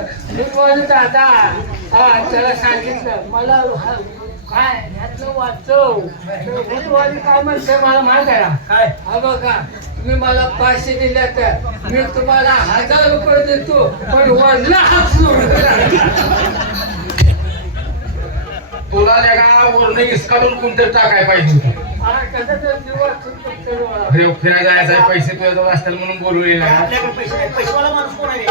दादा हा त्याला सांगितलं मला काय ह्यातलं वाचव भूतवाली काय म्हणते मला माहित आहे काय हा बघा तुम्ही मला 500 दिल्या तर मी तुम्हाला 1000 रुपये देतो पण वरला हात तुला का वरण इसकाडून कोणतं टाकाय पाहिजे फिरायला जायचं पैसे तुझ्याजवळ असतील म्हणून बोलू येईल पैसेवाला माणूस कोण आहे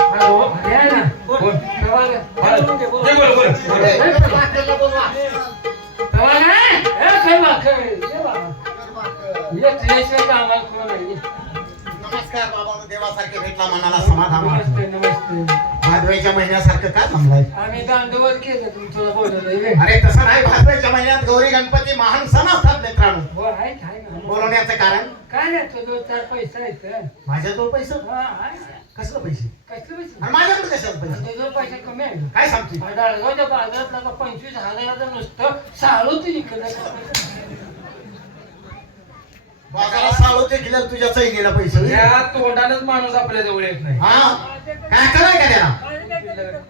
नमस्कार बाबा देवासारखे भेटला मनाला समाधान नमस्ते नमस्ते भादवाईच्या महिन्यासारखं काय थांबलाय आम्ही दांडवत केलं तुमचं बोलवलं अरे तसं नाही भादवाईच्या महिन्यात गौरी गणपती महान सण असतात मित्रांनो हो आहे ना बोलवण्याचं कारण काय नाही तुझं 4 पैसा येतं माझ्याजवळ पैसे आहे कसलं पैसे कसले पैसे आणि माझ्याकडे कशाला पैसे तुझं पैसे कमी आहे काय सांगते डाळगावच्या बाजारात 25,000 नुसतं साळू तू इकडं बाजारात साळू ते गेल्यावर तुझ्या चैनीला पैसे या तोंडानच माणूस आपल्या जवळ येत नाही हा काय कराय का त्याला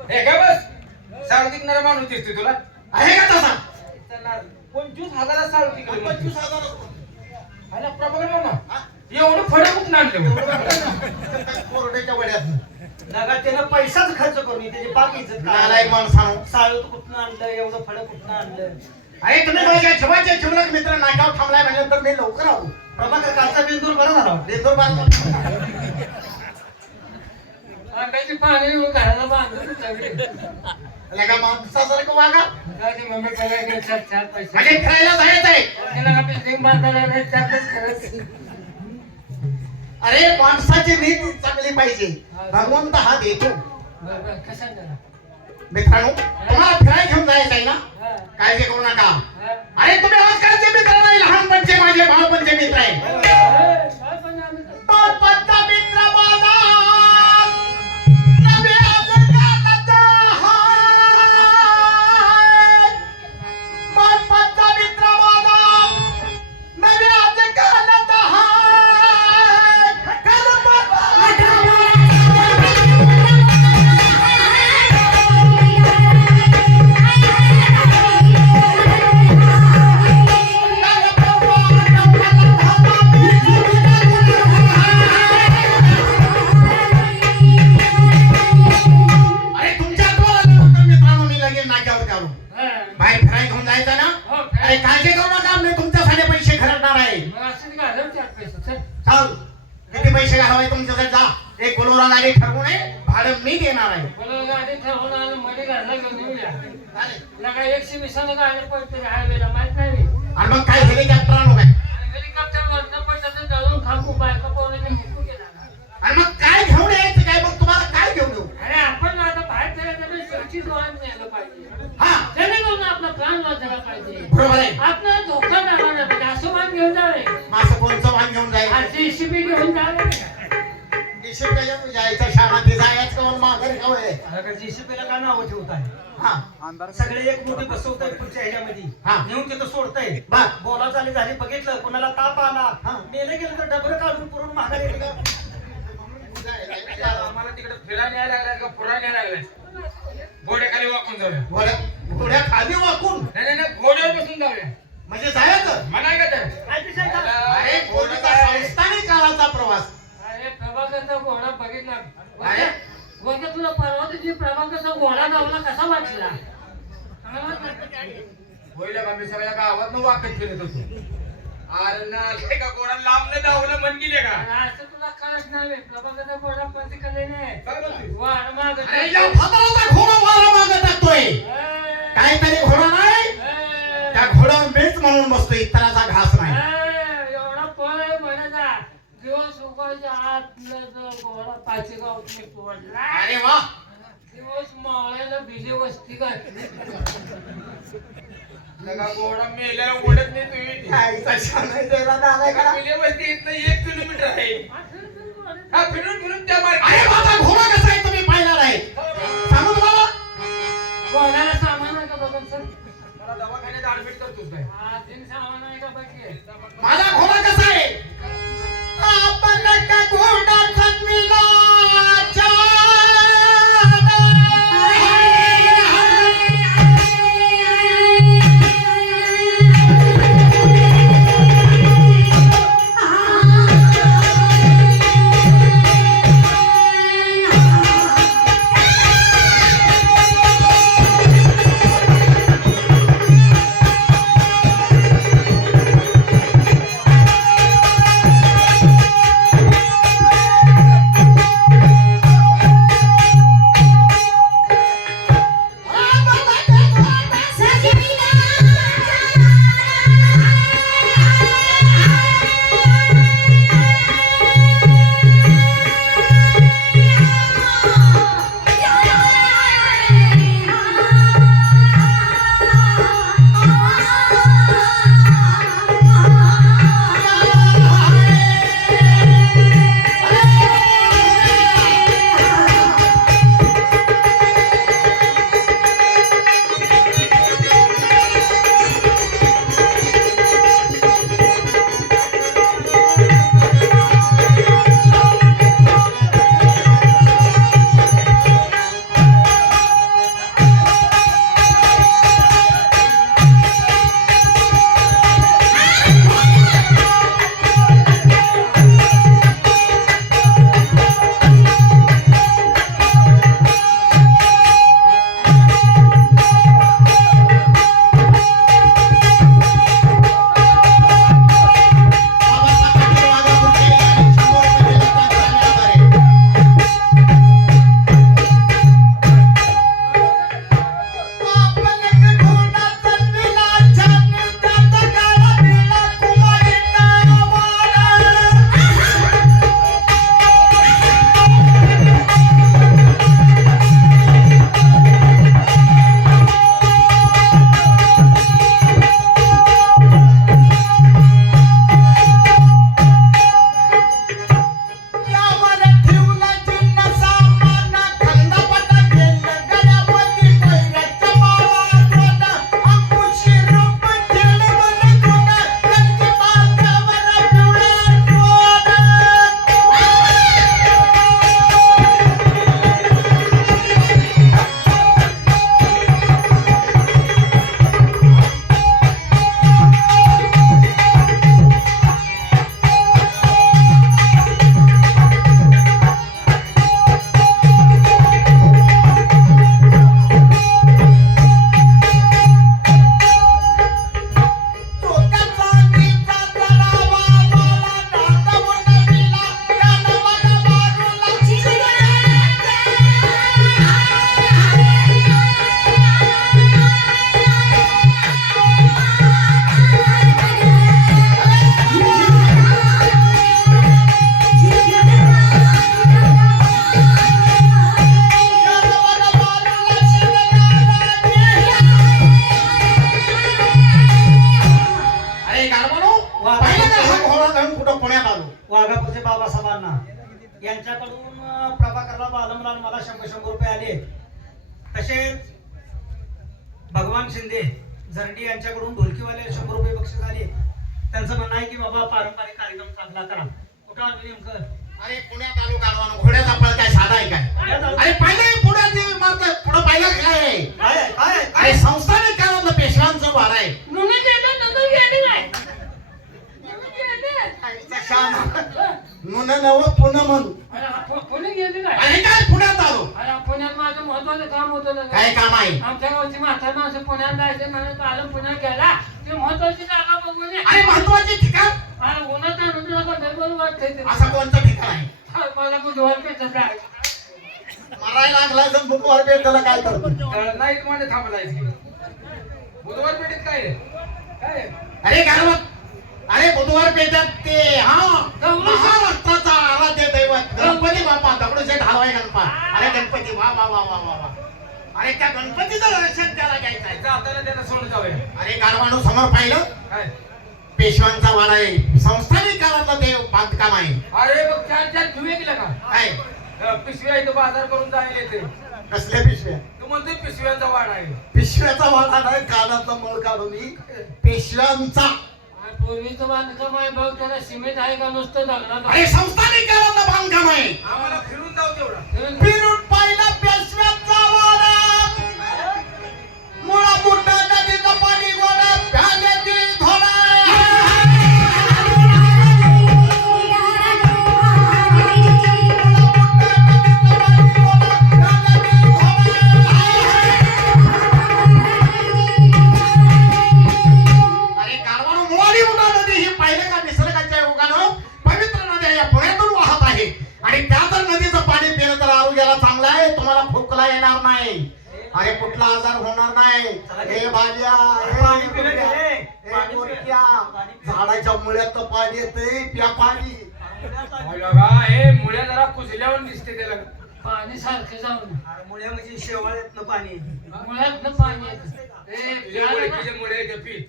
हे काय बस साडू टिकणारा माणूस दिसतोय तुला आहे का तसा 25,000 साडू टिकले 25,000 अरे प्रभाकर मामा एवढं फळं कुठून आणलं कोरड्याच्या वड्यात नका त्यानं पैसाच खर्च करून त्याची बाकी इज्जत नालायक माणसानं साळू कुठून आणलं एवढं फळ कुठून आणलं अरे तुम्ही माझ्या जेव्हाच्या जीवनात मित्र नाकावर थांबलाय म्हटल्यानंतर मी लवकर आलो प्रभाकर कालचा बिंदूर बरा झाला बेंदूर बांधला अंड्याची पाणी घराला बांधून सगळे लगा माणसासारखं वागा मम्मी करायला 4 पैसे म्हणजे फिरायला जायचं आहे त्याला का बिल्डिंग बांधायला नाही त्यातच करायचं अरे माणसाची नीती चांगली पाहिजे भगवंत हा देतो बरं कशा करा मित्रांनो तुम्हाला फिरायला घेऊन जायचं आहे ना काळजी करू नका अरे तुम्ही आजकालचे मित्र नाही लहानपणचे माझे भावपणचे मित्र आहे बालपणचा मित्र माझा नवे आजकालचा हाय. बालपणचा मित्र माझा नवे आजकालचा हाय. अरे तुमच्या मित्रांनो मी लगेच नाक्यावर आलो बाहेर फिरायला घेऊन जायचं ना अरे काळजी करू नका मी तुमच्यासाठी पैसे खर्चणार आहे चाल किती पैसे घालवाय तुमच्यासाठी जा एक बोलोरा गाडी ठरवून आहे भाडं मी देणार आहे गाडी ठरवून आलं मध्ये घरला घेऊन येऊया चालेल. लगा 120 गाडी पडते हायवेला माहित नाही आणि मग काय हेलिकॉप्टर आणू काय हेलिकॉप्टर वरनं पडतं जळून खाकू बायका पोरांनी मुकू गेला आणि मग काय घेऊन यायचं काय मग तुम्हाला काय घेऊन येऊ अरे आपण आता बाहेर फिरायचं सुरक्षित वाहन न्यायला पाहिजे हा जेणेकरून आपला प्राण वाचायला पाहिजे बरोबर आहे आपला धोका नाही पाहिजे असं वाहन घेऊन जावे माझं कोणचं वाहन घेऊन जाईल जेसीबी घेऊन जावे जायचं शाळात जायचं का माघारी खावं जेसीबीला का नाव ठेवत आहे हा सगळे एक मोठी बसवताय पुढच्या ह्याच्यामध्ये हा. नेऊन तिथं सोडताय बर. बोला चाली झाली बघितलं कोणाला ताप आला हा. मेलं गेलं तर डबर काढून पुरून माघारी येते का आम्हाला तिकडे फिरायला यायला लागलाय का पुरायला यायला लागलाय घोड्याखाली वाकून जाऊया घोड्या खाली वाकून नाही घोड्यावर बसून जाऊया म्हणजे जायचं म्हणाय का तर काय विषय का? अरे घोड्याचा संस्थानिक काळाचा प्रवास अरे प्रभाकरचा घोडा बघितला अरे. गोष्ट तुला परवा दिवशी प्रभाकरचा घोडा धावला कसा वाचला होईल का मी सगळ्या गावात वाकत फिरत होतो अरे ना का घोडा लांब धावलं मन गेले का असं तुला कळत नाही प्रभाकरचा घोडा पण कले नाही काय बोलतोय? वार माग अरे या फादराचा घोडा वारा मागे टाकतोय काहीतरी घोडा नाही त्या घोड्यावर बेच म्हणून बसतो इतराचा घास नाही एवढा पळ आहे म्हणायचा दिवस उगायच्या आतलं जो घोडा पाचेगाव पडला अरे वा दिवस मावळ्याला बिजे वस्ती घातली लगा घोडा मेल्याला ओढत नाही तुम्ही आईचा शान आहे त्याला दादा करा. वस्ती इथनं 1 किलोमीटर आहे हा फिरून फिरून त्या मार्गे अरे बाबा घोडा कसा आहे तुम्ही पाहिला आहे सांगू तुम्हाला घोड्याला सामान आहे का बघा सर मला दवाखान्यात ऍडमिट करतोस काय तीन सामान आहे का बघे माझा घोडा कसा आहे आपण का घोडा जन्मिला प्रभाकरला बालमला मला 100 रुपये आले. तसेच भगवान शिंदे झरडी यांच्याकडून ढोलकीवाले 100 रुपये बक्षीस आले. त्यांचं म्हणणं आहे की बाबा पारंपरिक कार्यक्रम साजरा करा. कुठं आलो नेमकं? अरे पुण्यात आलो गाडवानं. घोड्याचा पळ काय साधा आहे काय? अरे पहिले पुण्यात पुढं पाहिलं काय आहे? काय आहे? काय आहे? अरे संस्थानिक काळातलं पेशव्यांचं वार आहे. म्हणून गेलं नंतर गेली नाही नुन नव पुन्हा म्हणून. कोणी गेली नाही. अरे काय पुण्यात आलो? अरे पुण्यात माझं महत्वाचं काम होतं ना. काय काम आहे? आमच्या गावची म्हातारी माणसं पुण्यात जायचे म्हणून आलं पुण्यात गेला ते महत्वाची जागा बघून ये. अरे महत्वाचे ठिकाण अरे उन्हात आणून तुला बरोबर वाटतंय ते. असं कोणतं ठिकाण आहे? मला बुधवार पेटत आहे. मरायला लागला तर बुधवार पेठ त्याला काय करतो? नाईट मध्ये थांबलाय बुधवार पेठेत काय आहे? काय आहे? अरे गाडवत. अरे बुधवार पेठात ते महाराष्ट्राचा आराध्य दैवत गणपती बाप्पा दगडूशेठ हलवाई गणपा. अरे गणपती वा वा वा वा वा वा. अरे त्या गणपतीचं दर्शन त्याला घ्यायचं आहे. जाताना त्याला सोडून जाऊया. अरे गाडवाणू समोर पाहिलं काय? पेशव्यांचा वाडा आहे. संस्थानिक काळातलं ते बांधकाम आहे. अरे बघ 4 ठेवे गेला का? काय पिशव्या इथं बाजार करून जायला येते. कसल्या पिशव्या? तू म्हणतोय पिशव्यांचा वाडा आहे. पिशव्याचा वाडा नाही, कानातला मळ काढून पेशव्यांचा. पूर्वीचं बांधकाम आहे बघ त्याला सिमेंट आहे का नुसतं दगडात? अरे संस्थानिक काळातलं बांधकाम आहे. आम्हाला फिरून जाऊ तेवढा. फिरून पाहिला पेशव्यांचा वाडा. मुळा बुड्डा नदीचं पाणी गोडा प्याल्याची धोडा. अरे गारवानो मुळाली उडा नदी ही पाहिलं का निसर्गाच्या योगानं पवित्र नद्या या पुण्यातून वाहत आहे. आणि त्या जर नदीचं पाणी पिलं तर आरोग्याला चांगलं आहे. तुम्हाला खोकला येणार नाही. अरे कुठला आजार होणार नाही. हे भाज्या पाणी पिलं गेले. झाडाच्या मुळ्यात पाणी येते प्या पाणी. हे मुळे जरा कुजल्यावर दिसते त्याला. पाणी सारखं जाऊन मुळे म्हणजे शेवाळ्यातलं पाणी. मुळ्यातनं पाणी येतं. ए, तुझ्या ओळखीचे मुळे गपी.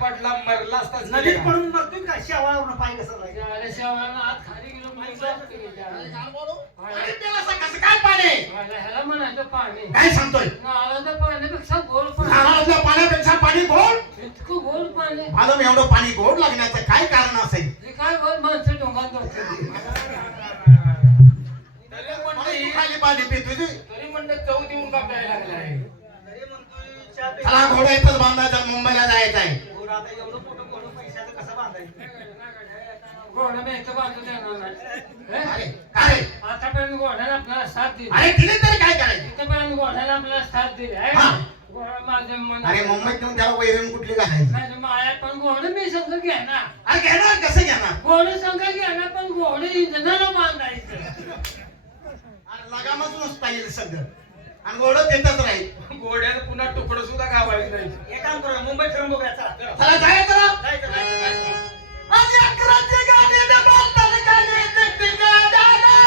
पडला मरला असताच नदीत पडून मरतोय का? शेवाळावरून पाणी कसं राहील? अरे शेवाळानं आत खाली गेलो म्हणजे अरे प्यायला कसं काय पाणी? ह्याला म्हणायचं पाणी. काय सांगतोय? नारळाच्या पाण्यापेक्षा गोड पाणी. नारळाच्या पाण्यापेक्षा पाणी गोड. इतकं गोड पाणी. मला एवढं पाणी गोड लागण्याचं काय कारण असेल? हे काय गोड माणसं डोंगात बसतात. म्हणून तू खाली पाणी पित तुझी. तरी म्हणलं चव देऊन का प्यायला लागलाय. तरी म्हणतोय चहा प्यायला. त्याला घोडा इथंच बांधायचा, मुंबईला जायचं आहे. घोडा आता एवढं मोठं घोडं पैशाचं कसं बांधायचं? घोडा मी इथं बांधून देणार नाही. अरे काय? आतापर्यंत घोड्याला आपल्याला साथ दिली. अरे तिने तरी काय करायचं? इथपर्यंत घोड्याला आपल्याला साथ दिली आहे. हा. घोडा माझं मन. अरे मुंबईत नेऊन त्याला वैरण कुठली घालायची? नाही माया पण घोडं मी संघ घेणार. अरे घेणार कसं घेणार? घोडं संघ घेणार पण घोडे इंधनाला बांधायचं. अरे लगामच नुसता येईल सगळं. आणि घोडं तिथंच राहील. गोड्यात पुन्हा तुकडं सुद्धा गावायचं नाही. एक काम करूया, मुंबईत फिरून बघूया. चला. चला जायचं ना. जायचं. आणि अकराची गाडी डबल गाडी टिकटिका दादा.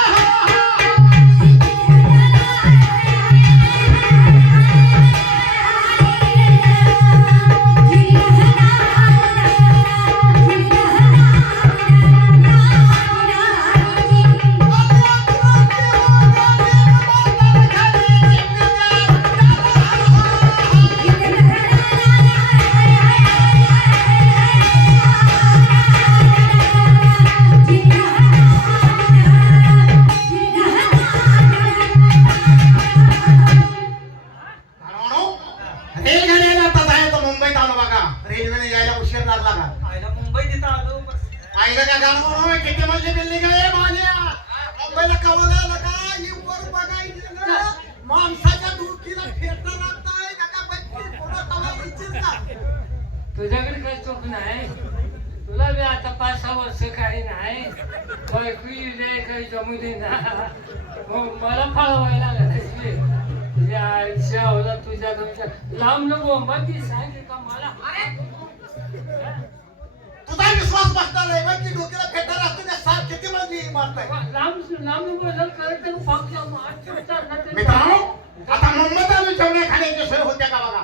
रेलगाड्याला आता जायचं मुंबईत आलो बघा. रेल्वेने यायला उशीर लागला का? आयला मुंबईत इथं आलो. पाहिलं का गाणं? किती मजली बिल्डिंग आहे माझ्या मुंबईला कवा झालं का? ही वर बघायचं ना, माणसाच्या डोकीला फेटणं लागतंय. नका बच्ची पुढं कवा यायचीच ना. तुझ्याकडे काही चूक नाही. तुला बी आता 5-6 वर्ष काही नाही. बायको येऊ दे काही जमू दे ना. हो, मला फळवायला लागली तुझ्या आयुष्याला तुझ्या तुमच्या लांब नको बाकी सांग का मला. तुझा विश्वास बसणार नाही बघ की डोक्याला फेटा लागतो त्या सात किती मजली इमारत आहे. लांब नको करत मित्रांनो आता मुंबईत आलो जेवण्या खाण्याची सोय होत्या का बघा.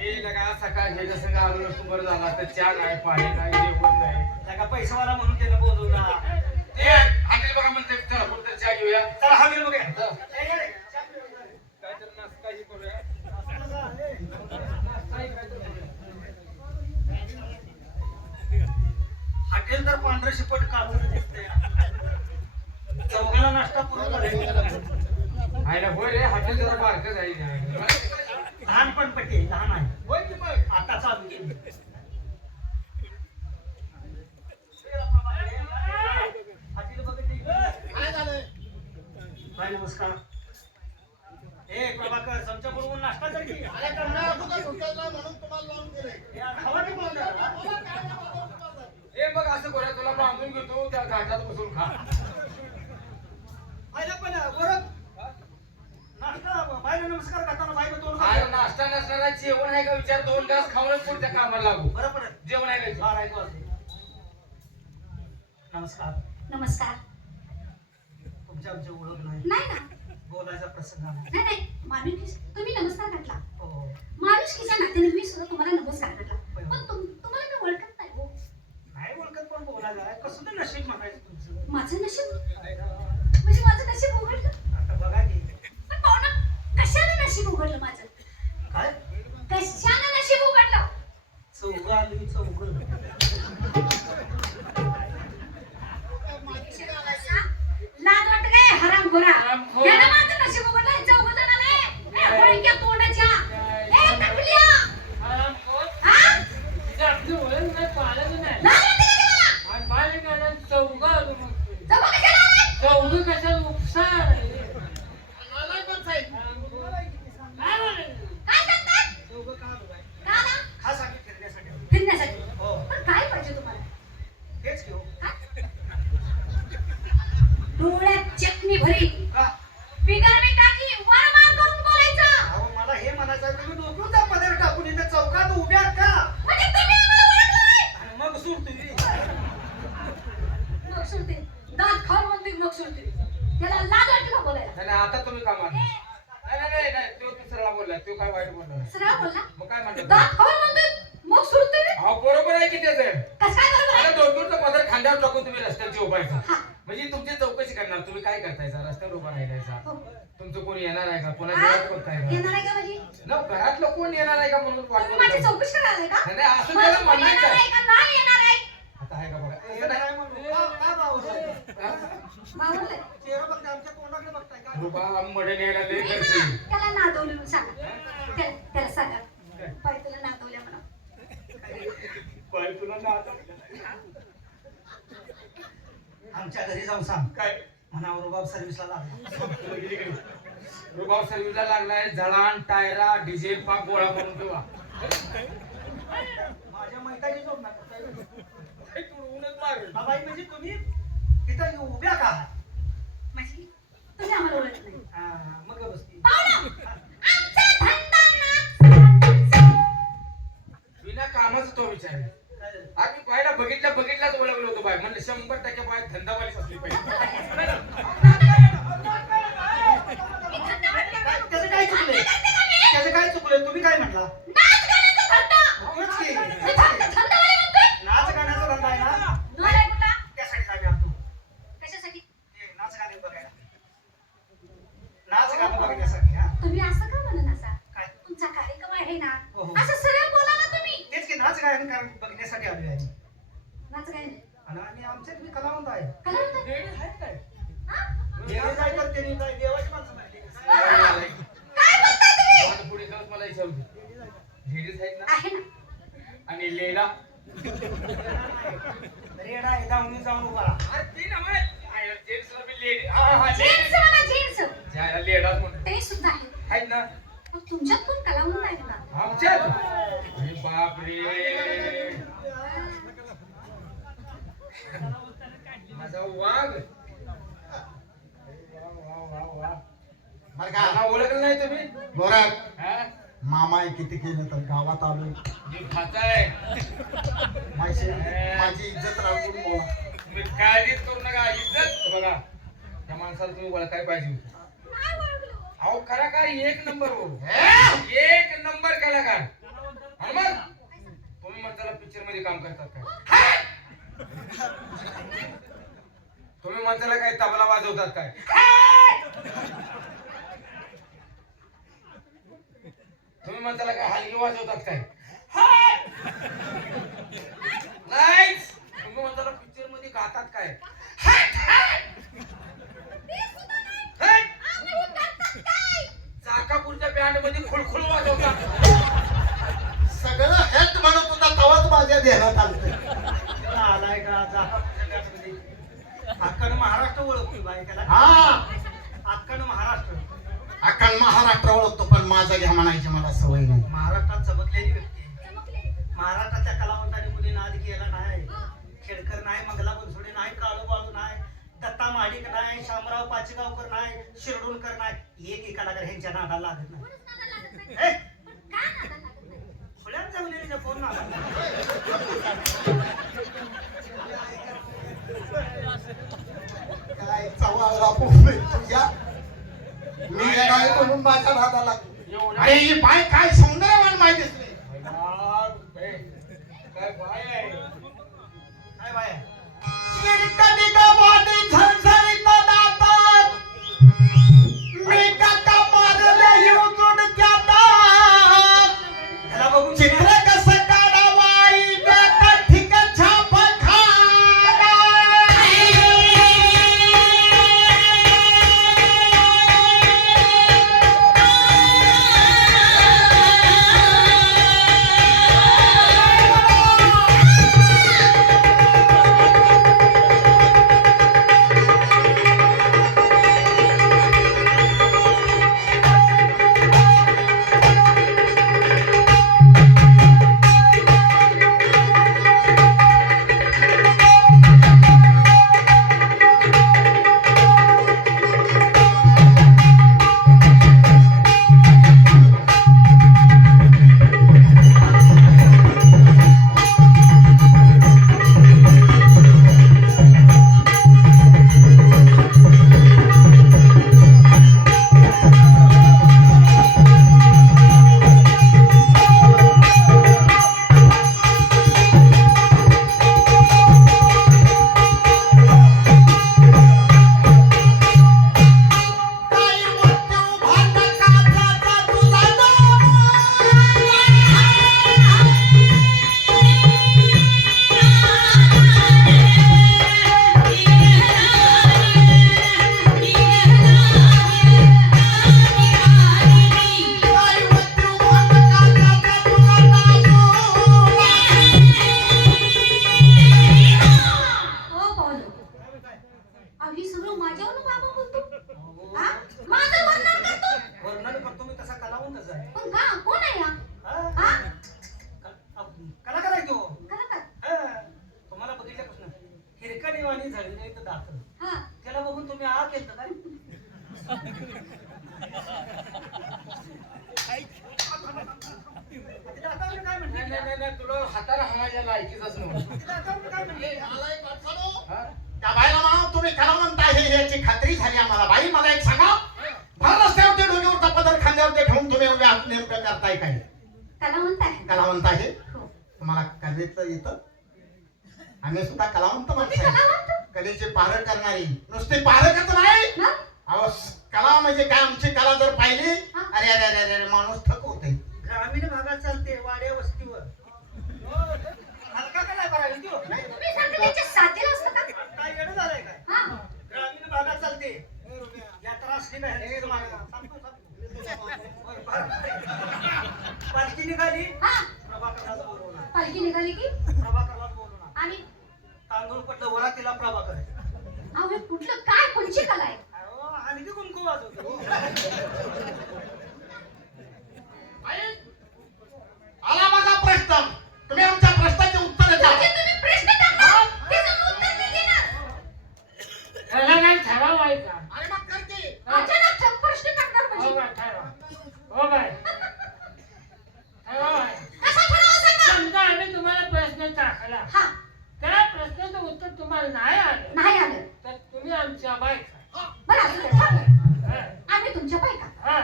हे लगा सकाळ हे जसं आलो नसतो बरं झाला तर चहा नाही पाणी नाही जेवण नाही त्याला पैशावाला म्हणून त्यानं बोलवला. ते हॉटेल बघा म्हणते चला कुठं चहा घेऊया चला हॉटेल बघूया. काय तर नाश्ता हे करूया हॉटेल तर पांढरं शिपट काढून दिसतंय. चौघाला नाश्ता पुरून आहे ना होय रे हॉटेल जरा बारकं जाईल लहानपण पट्टी लहान आहे होय की मग आता चालू केली. हॉटेल बघितली? बाय नमस्कार. ए प्रभाकर चमचा बरोबर नाश्ता कर की. खावा की बोलता? हे बघ असं करूया तुला बांधून घेतो त्या घाटात बसून खा आयला पण बरं नाश्ता बाय नमस्कार करताना बाय तोंड अरे नाश्ता नसणारा जेवण आहे का विचार 2 तास खाऊनच पुढच्या कामाला लागू बरं पडत जेवण आहे का बारा एक वाजले. नमस्कार. नमस्कार. तुमच्या आमची ओळख नाही नाही ना. बोलायचा प्रसंग आला. नाही नाही माणुस तुम्ही नमस्कार घातला. हो माणुसकीच्या नात्याने मी सुद्धा तुम्हाला नमस्कार घातला. पण तुम्हाला मी ओळखत नाही हो. नाही ओळखत पण बोलायला कसं ते नशीब म्हणायचं तुमचं. माझं नशीब म्हणजे माझं नशीब उघडलं. आता बघा की पण पाहुणा कशाने नशीब उघडलं माझं? काय कशाने नशीब उघडलं? चौघ आली चौघ. लाज वाटत काय हरामखोरा? हरामखोर. यानं माझं नशीब उघडलं चौघजणाने. ए होळीच्या तोंडाच्या. ए टकल्या. हा? आपली ओळख नाही पाहिलं नाही लाज वाटते का तुम्हाला? आणि पाहिलं का नाही चौघं आलो मग जमा कशाला आलाय? चौघं कशाला उपसार काय सांगताय? चौघ का आलो बाई? का ना? खास आम्ही फिरण्यासाठी. फिरण्यासाठी. हो पण काय पाहिजे तुम्हाला? हेच घेऊ. हा? डोळ्यात चटणी भरी का बिगर मी टाकी वरमान करून बोलायचं. अहो मला हे म्हणायचं आहे, तुम्ही डोक्याचा पदर टाकून इथे चौकात उभ्या का म्हणजे तुम्ही आम्हाला ओळखलंय. आणि मग सूट तुम्ही मग सुरते दात खाऊन म्हणते मग सुरते. त्याला लाज वाटते का बोलायला? नाही आता तुम्ही कामाला नाही नाही तो दुसऱ्याला बोलला तो काय वाईट बोलला नाही. सरळ बोलला. मग काय म्हणतात दात खाऊन म्हणते मग सुरते. अहो बरोबर आहे की त्याचं कसं काय बरोबर आता आहे? डोक्यावरचं पदर खांद्यावर टाकून तुम्ही रस्त्याची उभायचा हा. म्हणजे तुमची चौकशी करणार तुम्ही काय करतायचा रस्त्यावर उभा राहिलायचा हो. तुमचं कोणी येणार आहे का कोणाची हा? वाट बघताय का येणार आहे का माझी? न घरातलं कोण येणार आहे का म्हणून वाट तुम्ही माझी बघताय चौकशी करायला आहे का? नाही, नाही, असं माझं त्याला कोणी म्हणायचं. येणार आहे का नाही येणार आहे? आता आहे का बघा हे असं नाही. काय म्हणू? का बावरलंय? हा? मावळलंय. चेहरा बघता आमच्या तोंडाकडे बघताय का रुपा मडण यायला लय खर्च येईल. त्याला नादवलं म्हणून सांगा. त्याला सांगा. पाय तुला नादवल्या म्हणा. पण तुला नाद- आमच्या घरी जाऊन सांग काय म्हणा रुबाब सर्व्हिसला लागला. रुबाब सर्व्हिसला लागलाय जळान टायरा डिझेल पाक गोळा करून ठेवा माझ्या मैत्रिणी जोड नका. हे तुडवूनच मारेल. बाबाई म्हणजे तुम्ही तिथं उभ्या का म्हणजे तुम्ही आम्हाला ओळखत नाही. मग बसती पाहुणा, आमचा धंदा नाच. बिना कामाचं तो विचार आहे. आम्ही बायला बघितल्याच ओळखलो होतो बाय म्हणलं 100% बाय धंदावालीच असली पाहिजे त्याचं काय चुकलंय त्याचं काय चुकलंय तुम्ही काय म्हटला नाच गाण्याचा धंदा. तेच की. हे धंदावाले म्हणतोय. नाच गाण्याचा धंदा आहे ना नाच आहे कुठला? त्यासाठी आम्ही आणतो कशासाठी? ते नाच गाणे बघायला नाच गाणं बघण्यासाठी हा तुम्ही असं का म्हणून असा? काय तुमचा कार्यक्रम आहे ना, हो, हो. असं सरळ बोला ना तुम्ही. तेच की नाच गायन बघण्यासाठी आलोय आम्ही नाच काय नाही. आणि आमचे तुम्ही कलावंत आहे कला म्हणतात? लेडीज आहेत काय हा? देवी जाय तर त्यांनी जाय देवाची माणसं पाहिजे काय बोलताय तुम्ही? मला पुढे जाऊन मला विचारतो लेडीज आहेत ना आहे ना. आणि लेला रेडा आहे जाऊन जाऊन उभा राहा. अरे ती ना जेंट्सला बी लेडी हा जेंट्स म्हणा जेंट्स. ज्याला लेडाच म्हणतो ते सुद्धा आहे. आहेत ना पण तुमच्यात कोण कलावंत आहे का? आमच्यात अरे बापरे माझा वाघ बरं का मला ओळखलं नाही तुम्ही गोरख हा? मामा किती केलं तर गावात आलो मी खाताय माझी इज्जत राखून बोला. तुम्ही काळजीच करू नका इज्जत बघा त्या माणसाला तुम्ही ओळखाय पाहिजे नाही ओळखलं. अहो कलाकार 1 नंबर हो 1 नंबर कलाकार आणि मग तुम्ही म्हणताला पिक्चर मध्ये काम करतात काय? तुम्ही म्हणताला काय तबला वाजवतात काय? तुम्ही म्हणताला काय हलगी वाजवतात काय? नाही. तुम्ही म्हणताला पिक्चर मध्ये गातात काय? चाकापूरच्या बँड मध्ये खुळखुळ वाजवतात. सगळं हेल्थ म्हणत होता तवाच माझ्या ध्यानात आलं. आलाय का जातामध्ये अख्खन महाराष्ट्र ओळखतो बाई त्याला. हा अख्खन महाराष्ट्र. अख्खा महाराष्ट्र ओळखतो पण माझा घ्या म्हणायची मला सवय नाही. महाराष्ट्रात चमकलेली व्यक्ती आहे. महाराष्ट्राच्या कलावंतांनी मुली नाद केला नाही. खेडकर नाही, मंगला बनसोडे नाही, काळू बाळू नाही, दत्ता महाडिक नाही, शामराव पाचगावकर नाही, शिरडोणकर नाही. एक कलाकार ह्यांच्या नादाला लागत नाही. हे? खुल्यात जमलेलीचा फोन नादा. काय चव्हाळा पोहे तुझ्या मी काय म्हणून माझ्या नादाला. अरे ही बाय काय सौंदर्यवान माहिती दिसली. काय बाय आहे? काय बाया? चिरकटी गवादी झणझणीत दातात मी काका मारले येऊन त्यातात ह्याला बघून चित्र कसं काढावाई त्या ठीक छाप तुला हाताला हमाच्या लायकीचाच नव्हतं. त्या बाईला म्हणा तुम्ही कलावंत आहे याची खात्री झाली आम्हाला. बाई मला एक सांगा भर रस्त्यावरती डोक्यावरचा पदर खांद्यावरती ठेवून तुम्ही नेमकं करताय काय? कलावंत आहे. कलावंत आहे. हो. तुम्हाला कलेचं येतं? आम्ही सुद्धा कलावंत माणसं आहे. कलावंत कलेचे पारख करणारी नुसते पारखच नाही. ना? अहो कला म्हणजे काय आमची कला जर पाहिली हा. अरे अरे अरे अरे माणूस थक होते. ग्रामीण भागात चालते वाड्या वस्तीवर. हलका कला करावी तो. तुम्ही सांगता त्याच्या साथीला असतं का? काय येणं झालंय काय? हा. ग्रामीण भागात चालते यात्रा असली ना ह्याची मागं. थांबतो, थांबतो. होय, पालखी निघाली हा. प्रभाकरला बोलवणार. पालखी निघाली की प्रभाकरला बोलवणार. आणि तांदूळ पटलं वरातीला प्रभाकर. अहो हे कुठलं काय कोणची कला आहे? अहो, हलकी कुंकू वाजवतो. आला बघा प्रश्न. तुम्ही आमच्या प्रश्नाचे उत्तर द्या. म्हणजे तुम्ही प्रश्न टाकला त्याचं उत्तर मी देणार. त्याला नाही ठराव आहे का? अरे मग कर की. अचानक ठप प्रश्न टाकणार हो म्हणजे बाय ठराव. हो बाय ठराव आहे. कसा ठराव सांगा? समजा आम्ही तुम्हाला प्रश्न टाकला, हा. त्या प्रश्नाचं उत्तर तुम्हाला नाही आलं नाही आलं तर तुम्ही आमच्या बायका. बरं असू दे, चालेल. हा, आम्ही तुमच्या बायका. हा,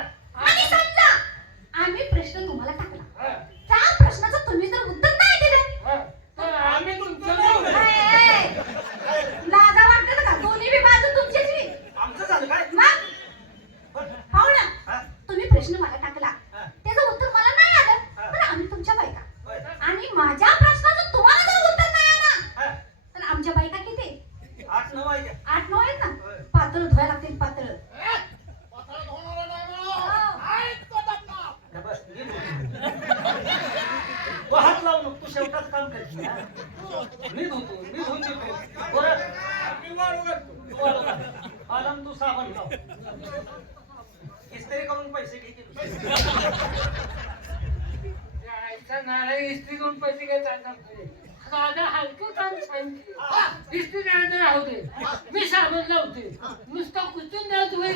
आणि समजा आम्ही प्रश्न तुम्हाला टाकला हा. त्या प्रश्नाचं आणि तू साबण लाव. इस्त्री करून पैसे घे की तू. जायचा नारळ इस्त्री करून पैसे घेतात दादा हलकं काम सांगते इस्त्री करायचं राहू दे मी साबण लावते नुसतं कुचून द्या तुम्ही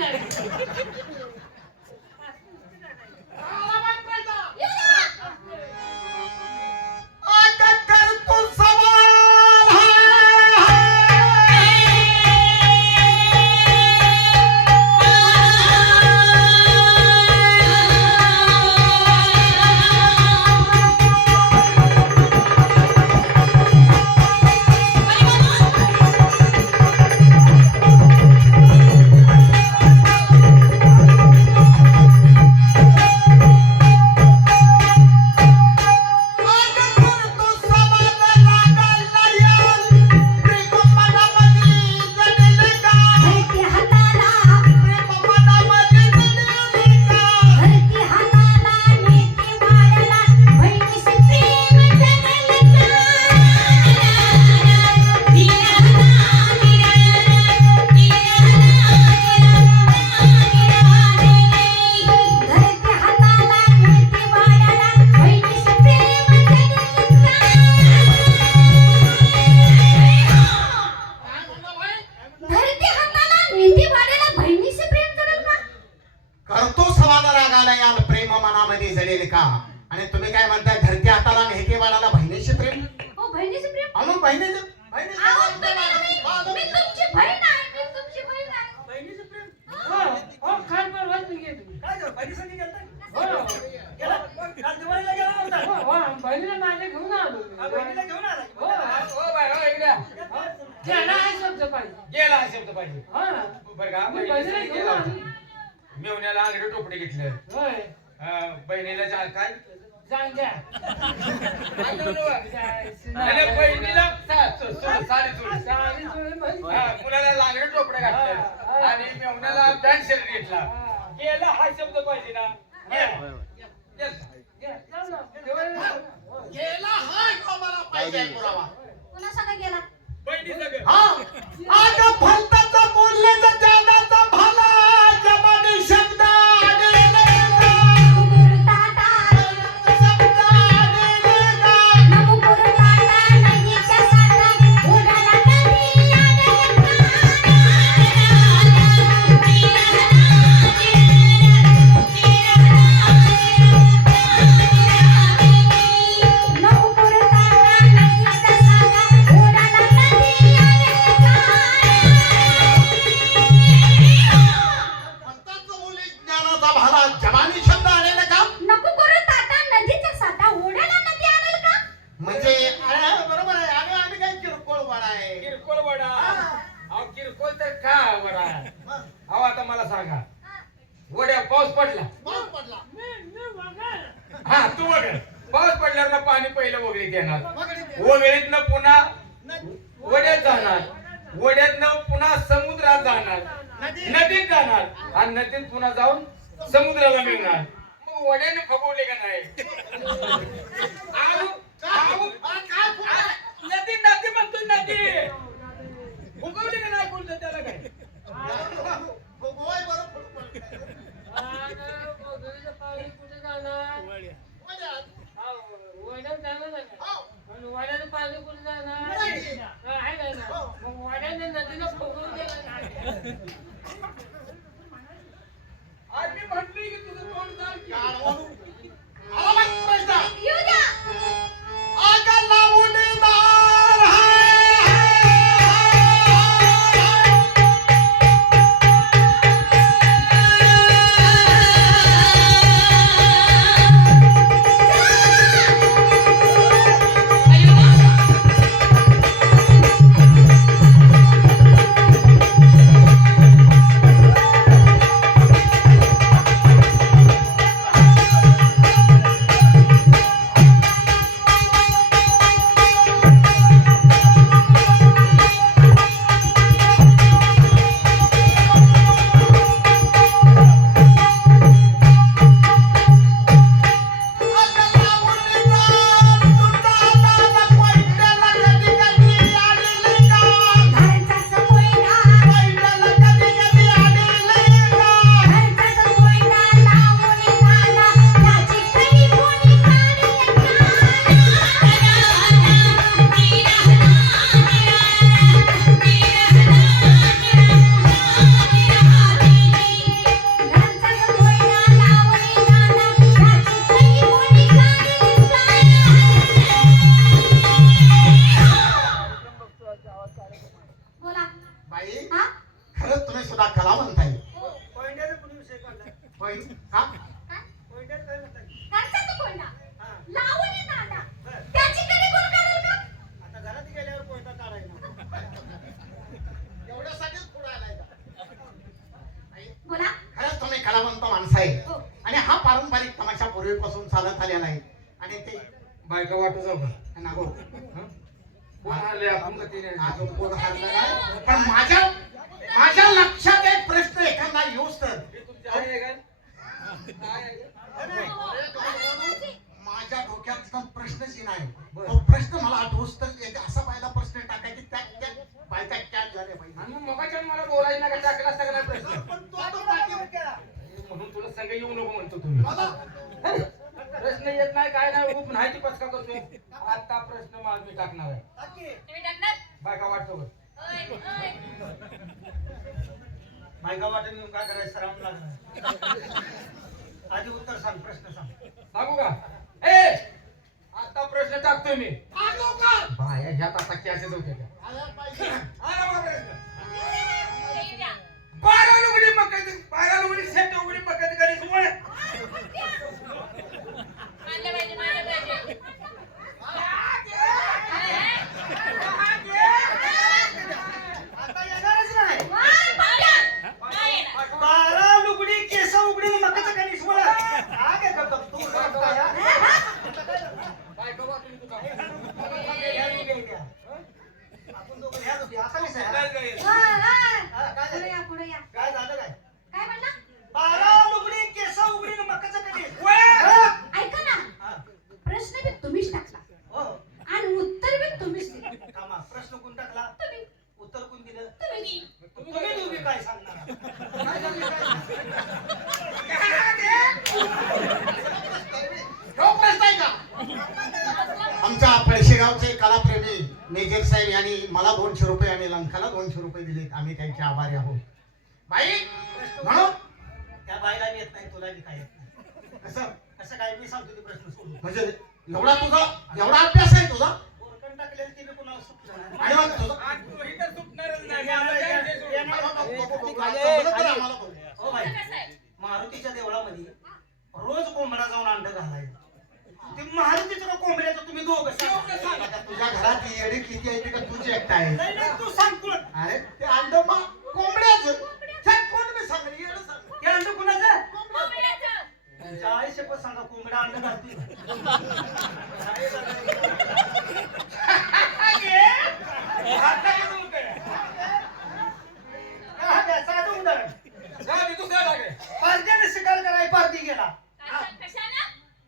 आता कर तू सवाल करतो सवाल रागाला याल प्रेम मनामध्ये जळेल का आणि तुम्ही काय म्हणताय धरती हाताला हेके वाढाला बहिणीशी प्रेम हो बहिणीचे प्रेम अनु बहिणीचं अहो, तुम्ही नाही. मी तुमची बहीण आहे मी तुमची बहीण आहे बहिणीचं प्रेम. काल परवाच मी गेलो काय झालं? बहिणीसाठी गेलता? हो गेला? काल दिवाळीला गेला होता. बहिणीला माझ्या घेऊन आलो हा, बहिणीला घेऊन आला. हो हो बाय हो इकडे या. त्याला हा शब्द पाहिजे गेला हा शब्द पाहिजे हा बरं का मी बहिणीला घेऊन आलो मेवण्याला आंगडे टोपडे घेतलं होय बहिणीला काय जांग्या आणि बहिणीला साडी चोळी साडी चोळी म्हणजे मुलाला लांगडे टोपडे घातलं आणि मेवण्याला पॅन्ट शर्ट घेतला गेला हा शब्द पाहिजे ना गेला हा मला पाहिजे पुरावा पुन्हा सांगा गेला बहिणी सगळं हा आग भलताचा बोलण्याचा जाण्याचा भला जमाने शब्द आलेला शब्द आलेला नमो गुरुताता नदीच्या साठा ओढाला नदी नमो गुरुताता नदीच्या साठा ओढाला नदी भलताचा बोले ज्ञानाचा भला जमाने शब्द आलेला का नको गुरुताता नदीच्या साठा ओढाला नदी आणेल का म्हणजे अरे बरोबर आहे आम्ही काय किरकोळ वाडा आहे किरकोळ वडा अहो किरकोळ तर का वडा अहो आता मला सांगा वड्या पाऊस पडला पाऊस पडला हा तू वगैरे पाऊस पडल्यावर ना पाणी पहिलं वगळीत येणार वगळीतनं पुन्हा वड्यात जाणार वड्यातनं पुन्हा समुद्रात जाणार नदीत जाणार आणि नदीत पुन्हा जाऊन समुद्राला मिळणार मग वड्याने फगवले का नाही नदी नदी म्हणतो नदी फुगवली का नाही बोलतो त्याला काय भोगवाय बरं पडतं. कुठे जाणार वड्यात जाणार पण वड्यानं पाणी कुठे जाणार आहे ना मग वड्याने नदीला फुगवून गेलं नाही आज मी म्हटली की तुझं तोंड जाईल की. आला मग प्रश्न येऊ द्या आग लावून दार बाई हा खरंच तुम्ही सुद्धा कलावंत आहे कोयंड्याचा कुणी विषय काढला होय का काय कोयंड्यात काय म्हणतात खर्चाचा कोंडा हा लावून ये दांडा बरं. त्याची कधी कोण काढेल का आता घरात गेल्यावर कोयता काढायला एवढ्यासाठीच पुढे आलाय का? बोला खरंच तुम्ही कलावंत माणसं आहे हो आणि हा पारंपरिक तमाशा पूर्वीपासून चालत आलेला आहे आणि ते बायका वाटू जाऊ का नागो कोण आले आपण का तिने अजून कोण हारलं नाही पण माझ्या लक्षात एक प्रश्न एखादा येऊच तर तुमची आई आहे का? आई आहे का? माझ्या डोक्यात एकदम प्रश्नच नाही बरं. तो प्रश्न मला आठवूच तर एक असा पहिला प्रश्न टाका की त्या बायका कॅच झाल्या पाहिजे आणि मग मगाच्या मला बोलायचं नका टाकला सगळा प्रश्न पण तो आता पाठीवर केला म्हणून तुला संग येऊ नको म्हणतो तुम्ही प्रश्न येत नाही काय नाही उगून हायची पचका करतोय आता प्रश्न मला मी टाकणार आहे टाकी. तुम्ही टाकणार बायका वाटतो का? ओय ओय बायका वाटून येऊन काय करायचं सरावून लागणार आधी उत्तर सांग प्रश्न सांग सांगू का ए आता प्रश्न टाकतोय मी बाया ह्यात आता कॅसेच होते त्या आला बा प्रश्न. बारा लुगडी मकत बारा लुगडी सेट उघडी मकत करी सुमळ मानलं पाहिजे मानलं पाहिजे आता येणारच नाही नाही येणार. 12 लुगडी केस उघडी मकाचं कणीस मला आगे करतो तू करता या बायका वाटून तू का आपण दोघं ह्या दोघी असा विषय आहे. काय काय? हा, काय पुढे झालं? या पुढे या काय झालं काय काय म्हणला 12 लुगडी केस उघडी मकाचं कणीस ऐका ना हा. प्रश्न बी तुम्हीच टाकला हो आणि उत्तर बी तुम्हीच दिलं थांबा प्रश्न कोण टाकला तुम्ही उत्तर कोण दिलं तुम्ही तुम्ही दोघी काय सांगणार हो प्रश्न आहे का आमच्या पळशेगावचे कलाप्रेमी मेजर साहेब यांनी मला 200 रुपये आणि लंकाला 200 रुपये दिलेत आम्ही त्यांचे आभारी आहोत बाई म्हणून त्या बाईला येत नाही तुला बी काय येत नाही कसं कसं काय मी सांगतो ते प्रश्न सोडून म्हणजे एवढा अभ्यास आहे तुझा बोरकन टाकलेलं तिने कुणाला सुटलं नाही. आणि मग तुझं आज तू ही तर सुटणारच नाही आम्हाला बोल. हो बाई कसं आहे मारुतीच्या देवळामध्ये रोज कोंबडा जाऊन अंड घालाय ते मारुतीचं कोंबड्याचं तुम्ही दोघं सांगा. आता तुझ्या घरात येडी किती आहे ते का तुझी एकटा आहे नाही, नाही, तू सांग तुला अरे ते अंड कोंबड्याचं कोण मी सांगेल येडं सांग ते अंड कुणाचं कोंबड्याचं. तुमच्या आई शपथ सांगा कोंबडा अंड घालते साधं उदाहरण दुसरा टाके पारध्याने शिकार कराय पारधी गेला कशाला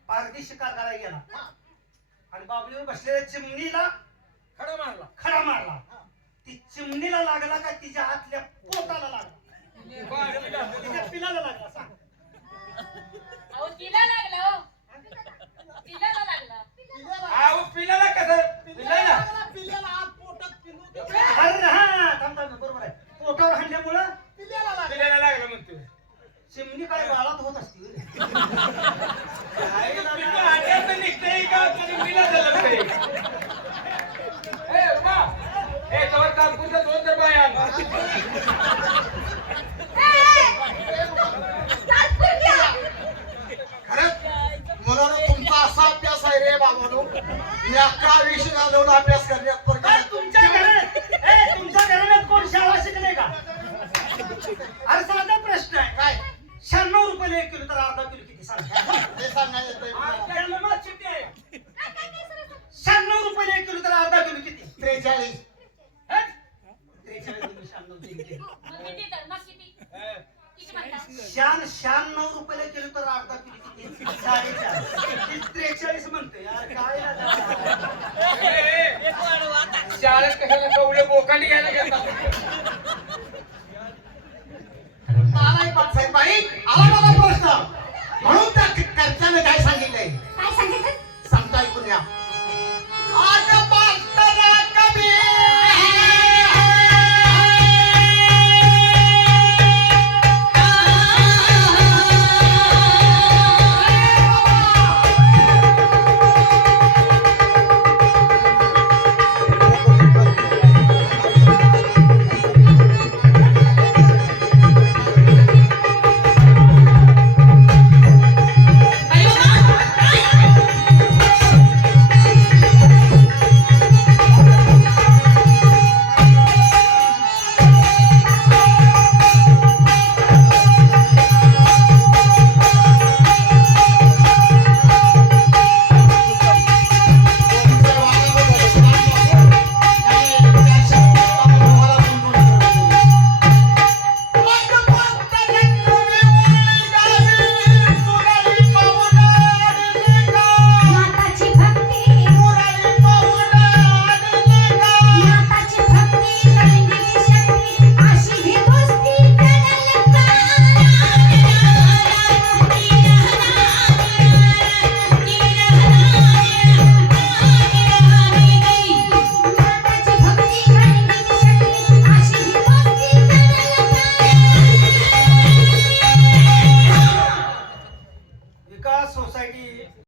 पारधी शिकार करायला गेला आणि बाबलीवर बसलेल्या चिमणीला खडा मारला खडा मारला ती चिमणीला लागला का तिच्या हातल्या पोटाला लागला तिच्या पिलाला लागला सांग अहो तिला लागलं हो तिला लागलं आहो पिल्याला कसं पिल्याला अरे हा थांब थांब बरोबर आहे पोटावर हाणल्यामुळं पिल्याला लागलं म्हणतो चिमणी काय बाळात होत असते काय पिल्लू झालं? अंड्याचं निघतंय का कधी पिल्याचं लागतंय? ए रुमा ए तवर तात्पुरतं 2 तर बाया आण. खरंच मुलांनो तुमचा असा अभ्यास आहे रे बाबांनो मी 11-20 घालवून अभ्यास करण्यात काय पडतो तुमच्या घराण्यात कोण शाळा शिकले का अरे साधा प्रश्न आहे काय 96 रुपये 1 किलो तर अर्धा किलो किती सांग ते सांगायला येतंय मला. त्या मनात चिठ्ठी आहे. 96 रुपये 1 किलो तर अर्धा किलो किती 43 43 तुम्ही 96 दिले. मग किती तर मग किती किती म्हणता 96 रुपये किलो तर अर्धा किलो किती 4.5 43 म्हणते यार काय झालं? शाळेत कशाला कवळे बोकांडी घ्यायला घेतात मला एक बात साहेब बाई आला मला प्रश्न म्हणून त्या कर्त्याने काय सांगितलंय काय सांगितलं सांगता ऐकून या